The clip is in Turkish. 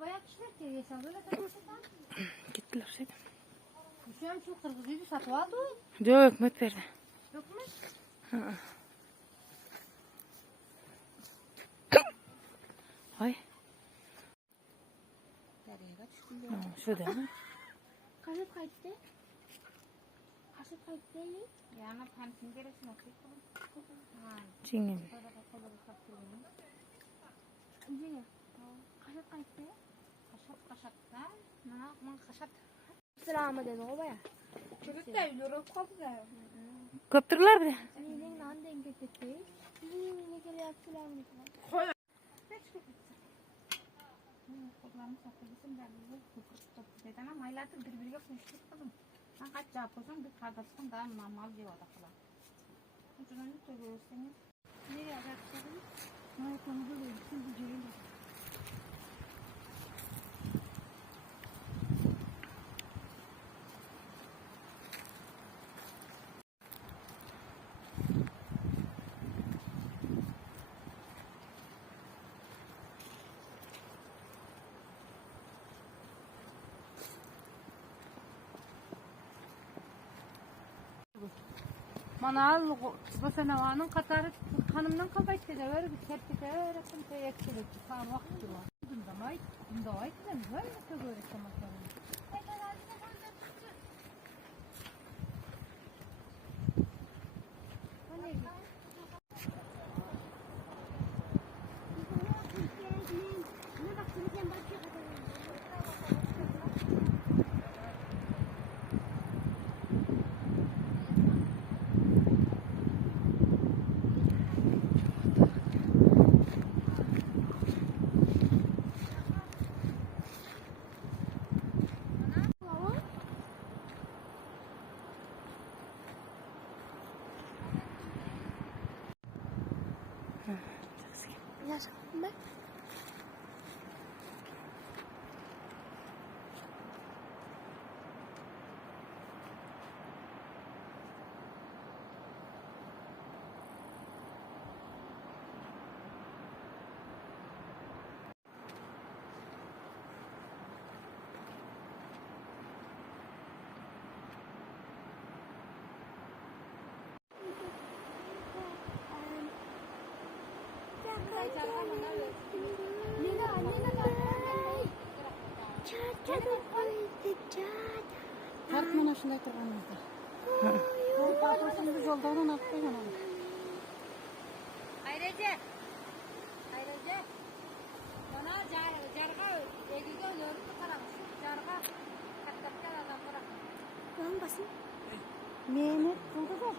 bayağı kişiler ki yaşam böyle takılsınlar. Gittiler şeyden. Şu an şu kırmızıydı satıp aldı. Yok hükmet verdi. Yok mu? Hı. Ay. Nereye düştüm ben? Şu değil mi? Kaşık kaçtı? Kaşık kaçtı? Yani pantin gerisine koyalım. Çingem. Cine. Kaşık kaçtı? Kaşakta. Ne yapma kaşak. Selamı dedi o baya. Çocuk da yürü kopya. Köptürler bir de. Neden lan denge gitti? Ne geliyor selamı dedi. Kaç kopya? Kodlarını sattırırsın derdi. Dedim ama aylardır birbiriyle konuştuk kızım. Ben kaç cevap olsam bir kardeşim daha normal diyor da falan. Ucundan ne söylüyorsunuz? Nereye bıraktın? Ne konu böyle bütün bu cebim. Manal bu senevanın katarı hanımdan kabayt dedi öyle bir tepki de öğrettim teyekçilik tam vakti var. Bunda ay dedim böyle bir böyle çamaklarım. Yaşam ben. Tartmana şunday turganımızda. Şimdi yoldan atlayın onu. Ayrıca. Bana carga eğildi ölüyorum karamış. Carga katkaptan adam bırak. Ben basın. Mehmet buldu da.